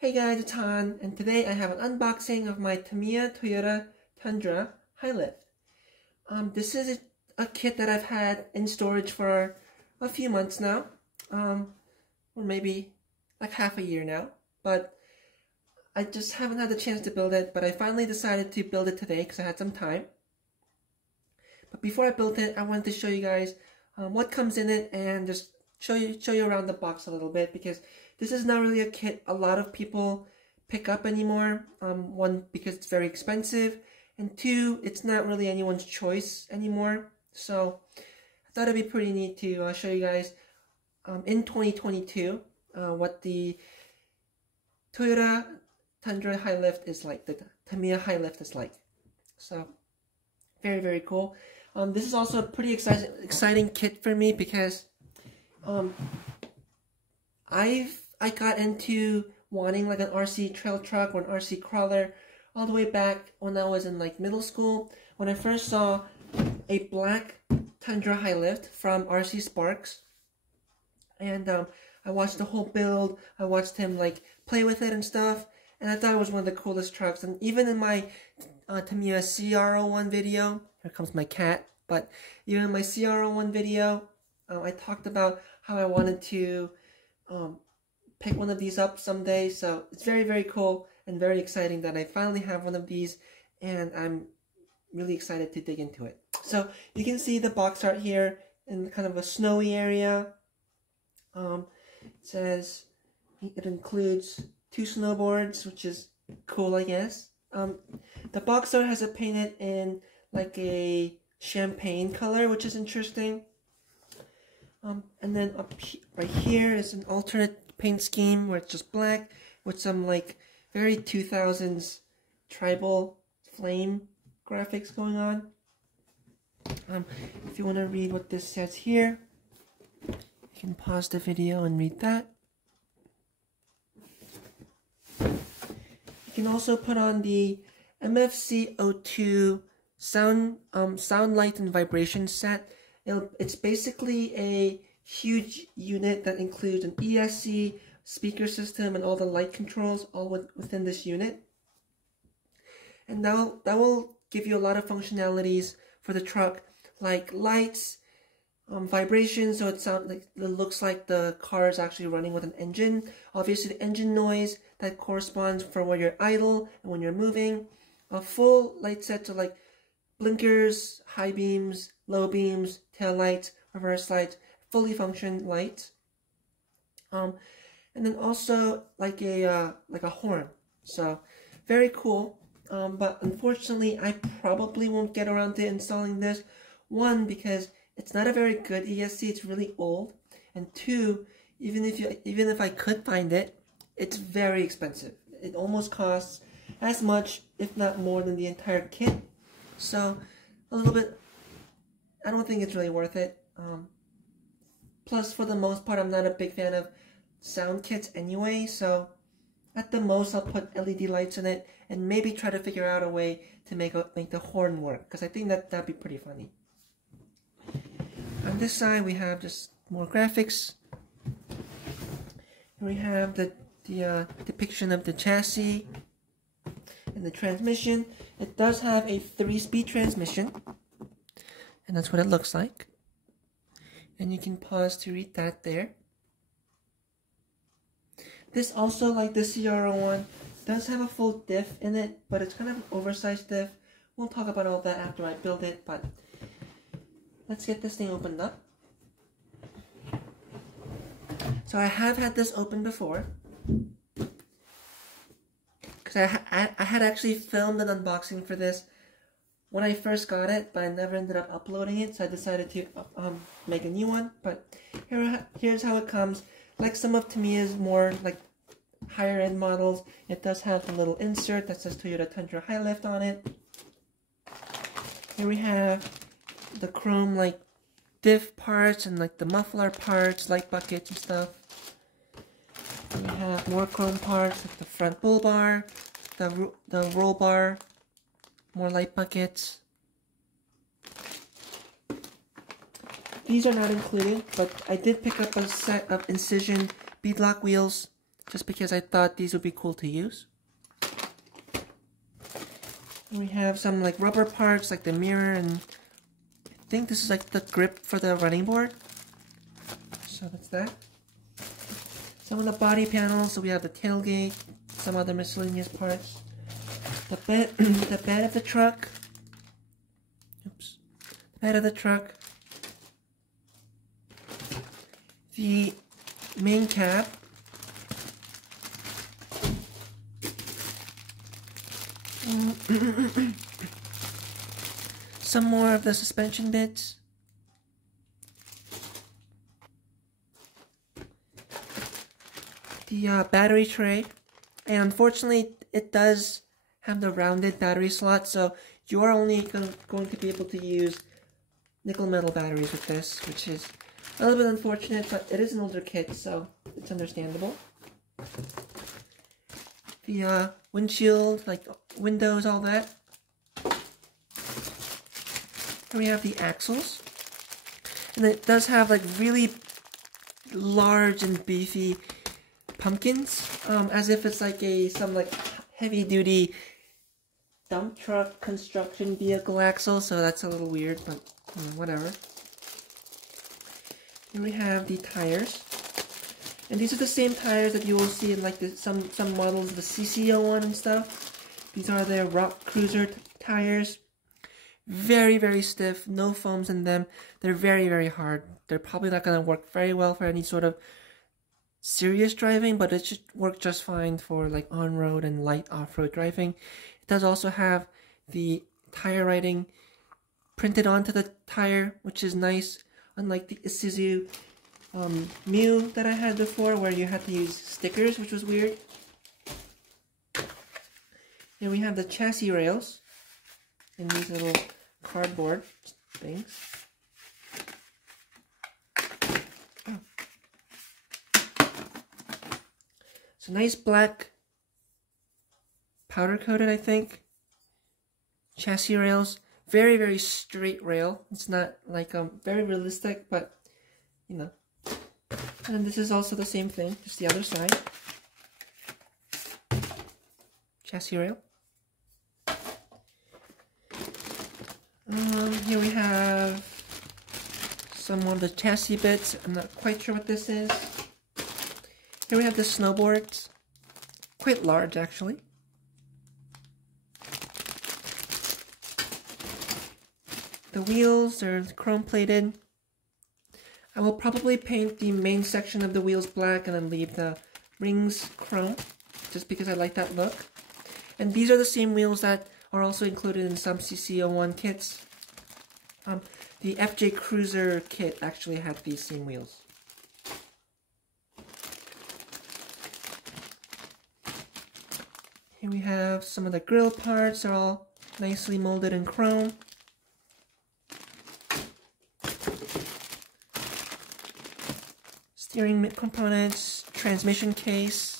Hey guys, it's Han, and today I have an unboxing of my Tamiya Tundra High Lift. This is a kit that I've had in storage for a few months now, or maybe like half a year now, but I just haven't had the chance to build it, but I finally decided to build it today because I had some time. But before I built it, I wanted to show you guys what comes in it and just show you around the box a little bit, because this is not really a kit a lot of people pick up anymore. One, because it's very expensive, and two, it's not really anyone's choice anymore. So I thought it'd be pretty neat to show you guys in 2022 what the Toyota Tundra High Lift is like, the Tamiya High Lift is like. So very, very cool. This is also a pretty exciting kit for me because I got into wanting like an RC trail truck or an RC crawler all the way back when I was in like middle school, when I first saw a black Tundra High Lift from RC Sparks, and I watched the whole build. I watched him like play with it and stuff, and I thought it was one of the coolest trucks. And even in my Tamiya CR01 video, here comes my cat, but even in my CR01 video, I talked about how I wanted to pick one of these up someday. So it's very, very cool and very exciting that I finally have one of these, and I'm really excited to dig into it. So you can see the box art here in kind of a snowy area. It says it includes 2 snowboards, which is cool, I guess. The box art has it painted in like a champagne color, which is interesting. And then right here is an alternate paint scheme where it's just black with some like very 2000s tribal flame graphics going on. If you want to read what this says here, you can pause the video and read that. You can also put on the MFC02 sound light and vibration set. It's basically a huge unit that includes an ESC speaker system and all the light controls all within this unit. And that will give you a lot of functionalities for the truck, like lights, vibration, so it looks like the car is actually running with an engine. Obviously the engine noise that corresponds for when you're idle and when you're moving. A full light set, so like blinkers, high beams, low beams, tail lights, reverse lights, fully functioning lights. And then also like a horn. So very cool. But unfortunately, I probably won't get around to installing this. One, because it's not a very good ESC; it's really old. And two, even if I could find it, it's very expensive. It almost costs as much, if not more, than the entire kit. So a little bit, I don't think it's really worth it. Plus, for the most part, I'm not a big fan of sound kits anyway, so at the most I'll put LED lights in it and maybe try to figure out a way to make the horn work, because I think that'd be pretty funny. On this side we have just more graphics. Here we have the depiction of the chassis and the transmission. It does have a 3-speed transmission, and that's what it looks like. And you can pause to read that there. This also, like the CR01, does have a full diff in it, but it's kind of an oversized diff. We'll talk about all that after I build it, but let's get this thing opened up. So I have had this open before, because I had actually filmed an unboxing for this when I first got it, but I never ended up uploading it, so I decided to make a new one. But here's how it comes. Like some of Tamiya's more like higher end models, it does have a little insert that says Toyota Tundra High Lift on it. Here we have the chrome like diff parts and like the muffler parts, light buckets and stuff. And we have more chrome parts like the front bull bar, the roll bar, more light buckets. These are not included, but I did pick up a set of Incision beadlock wheels just because I thought these would be cool to use. And we have some like rubber parts like the mirror, and I think this is like the grip for the running board. So that's that. Some of the body panels, so we have the tailgate, some other miscellaneous parts. The bed, the bed of the truck. Oops. The bed of the truck. The main cab. Some more of the suspension bits. The battery tray. And unfortunately, it does have the rounded battery slot, so you are only going to be able to use nickel metal batteries with this, which is a little bit unfortunate, but it is an older kit, so it's understandable. The windshield, like windows, all that. Here we have the axles. And it does have like really large and beefy pumpkins, as if it's like some like heavy duty dump truck construction vehicle axle, so that's a little weird, but whatever. Here we have the tires. And these are the same tires that you will see in like some models, the CC01 and stuff. These are their rock cruiser tires. Very, very stiff, no foams in them. They're very, very hard. They're probably not going to work very well for any sort of serious driving, but it should work just fine for like on-road and light off-road driving. It does also have the tire writing printed onto the tire, which is nice, unlike the Isuzu Mu that I had before, where you had to use stickers, which was weird. Here we have the chassis rails in these little cardboard things. It's a nice black powder coated, I think, chassis rails. Very, very straight rail. It's not like very realistic, but you know. And this is also the same thing, just the other side. Chassis rail. Here we have some of the chassis bits. I'm not quite sure what this is. Here we have the snowboards. Quite large, actually. The wheels are chrome plated. I will probably paint the main section of the wheels black and then leave the rings chrome, just because I like that look. And these are the same wheels that are also included in some CC01 kits. The FJ Cruiser kit actually had these same wheels. Here we have some of the grille parts. They're all nicely molded in chrome. Steering components, transmission case.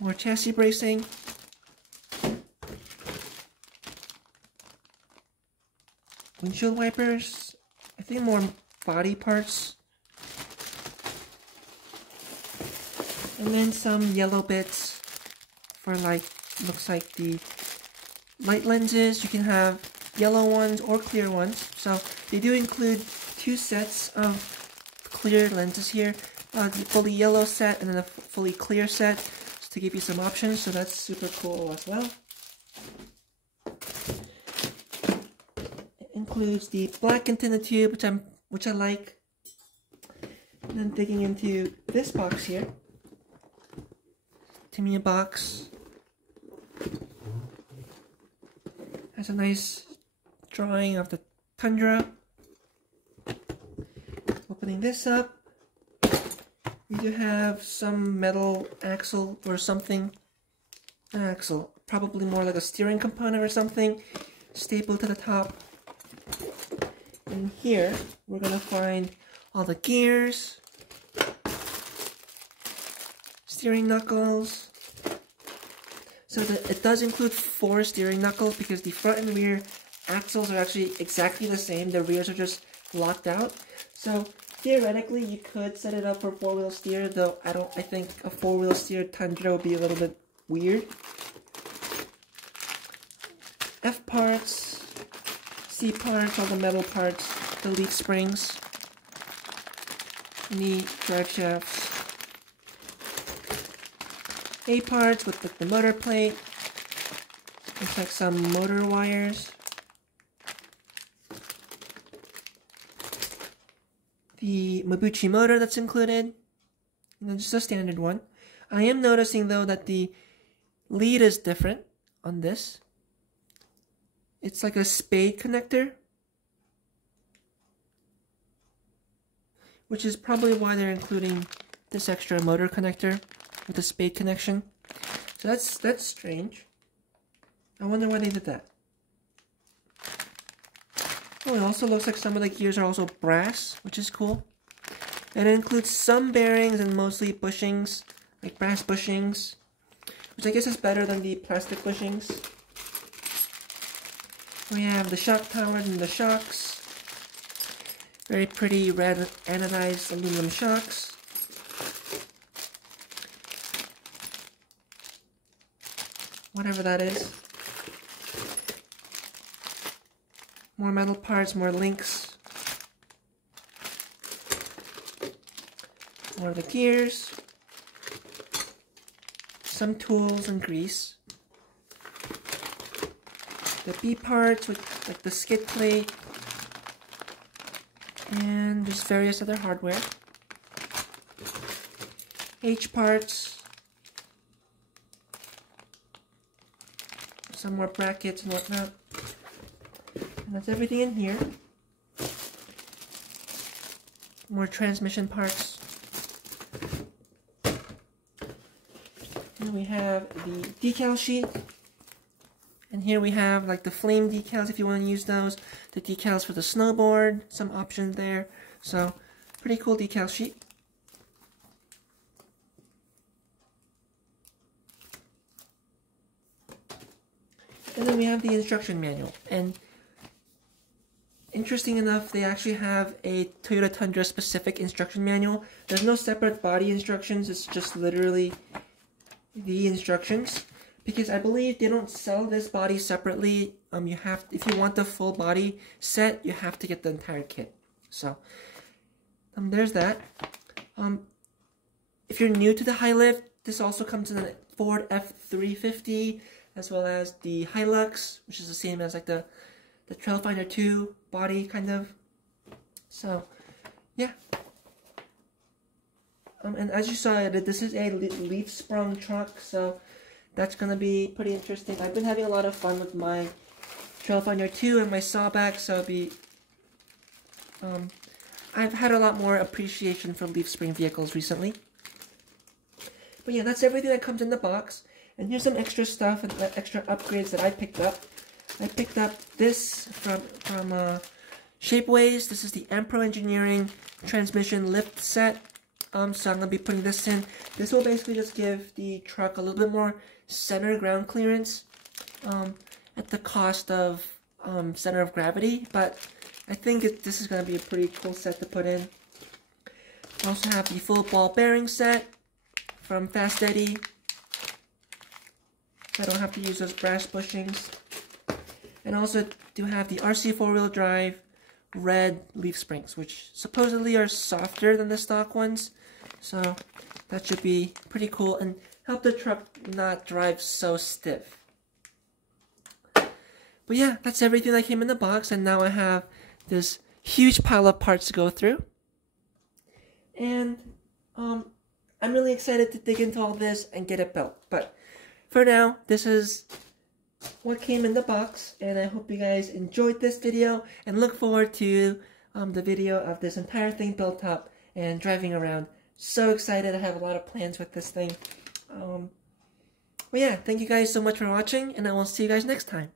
More chassis bracing. Windshield wipers. I think more body parts. And then some yellow bits for like, looks like the light lenses. You can have yellow ones or clear ones. So they do include two sets of clear lenses here. The fully yellow set and then a fully clear set, just to give you some options. So that's super cool as well. It includes the black antenna tube, which I like. And then digging into this box here. Tamiya box. Has a nice drawing of the Tundra. Opening this up, we do have some metal axle or something. An axle, probably more like a steering component or something, stapled to the top. And here, we're gonna find all the gears, steering knuckles. So it does include 4 steering knuckles because the front and rear axles are actually exactly the same. The rears are just locked out. So theoretically, you could set it up for 4-wheel steer, though I think a 4-wheel steer Tundra would be a little bit weird. F parts, C parts, all the metal parts, the leaf springs, knee drive shafts. A parts with like the motor plate. Looks like some motor wires. The Mabuchi motor that's included. And then just a standard one. I am noticing though that the lead is different on this. It's like a spade connector, which is probably why they're including this extra motor connector with a spade connection. So that's strange. I wonder why they did that. Oh, it also looks like some of the gears are also brass, which is cool. And it includes some bearings and mostly bushings, like brass bushings, which I guess is better than the plastic bushings. We have the shock towers and the shocks. Very pretty red anodized aluminum shocks. Whatever that is. More metal parts, more links. More of the gears. Some tools and grease. The B parts with like the skid plate. And just various other hardware. H parts. Some more brackets and whatnot. And that's everything in here. More transmission parts. And we have the decal sheet. And here we have like the flame decals if you want to use those. The decals for the snowboard. Some options there. So, pretty cool decal sheet. And then we have the instruction manual. And interesting enough, they actually have a Toyota Tundra specific instruction manual. There's no separate body instructions, it's just literally the instructions. Because I believe they don't sell this body separately. If you want the full body set, you have to get the entire kit. So, there's that. If you're new to the High Lift, this also comes in a Ford F350, as well as the Hilux, which is the same as like the Trailfinder 2 body, kind of. So, yeah. And as you saw, this is a leaf sprung truck, so that's going to be pretty interesting. I've been having a lot of fun with my Trailfinder 2 and my sawback, so it'll be... I've had a lot more appreciation for leaf spring vehicles recently. But yeah, that's everything that comes in the box. And here's some extra stuff and extra upgrades that I picked up. I picked up this from Shapeways. This is the Ampro Engineering Transmission Lift Set. So I'm going to be putting this in. This will basically just give the truck a little bit more center ground clearance at the cost of center of gravity. But I think this is going to be a pretty cool set to put in. I also have the full ball bearing set from Fast Eddie. I don't have to use those brass bushings. And also do have the RC 4-wheel drive red leaf springs, which supposedly are softer than the stock ones. So that should be pretty cool and help the truck not drive so stiff. But yeah, that's everything that came in the box, and now I have this huge pile of parts to go through. And I'm really excited to dig into all this and get it built. But for now, this is what came in the box, and I hope you guys enjoyed this video and look forward to the video of this entire thing built up and driving around. So excited. I have a lot of plans with this thing. Well, yeah, thank you guys so much for watching, and I will see you guys next time.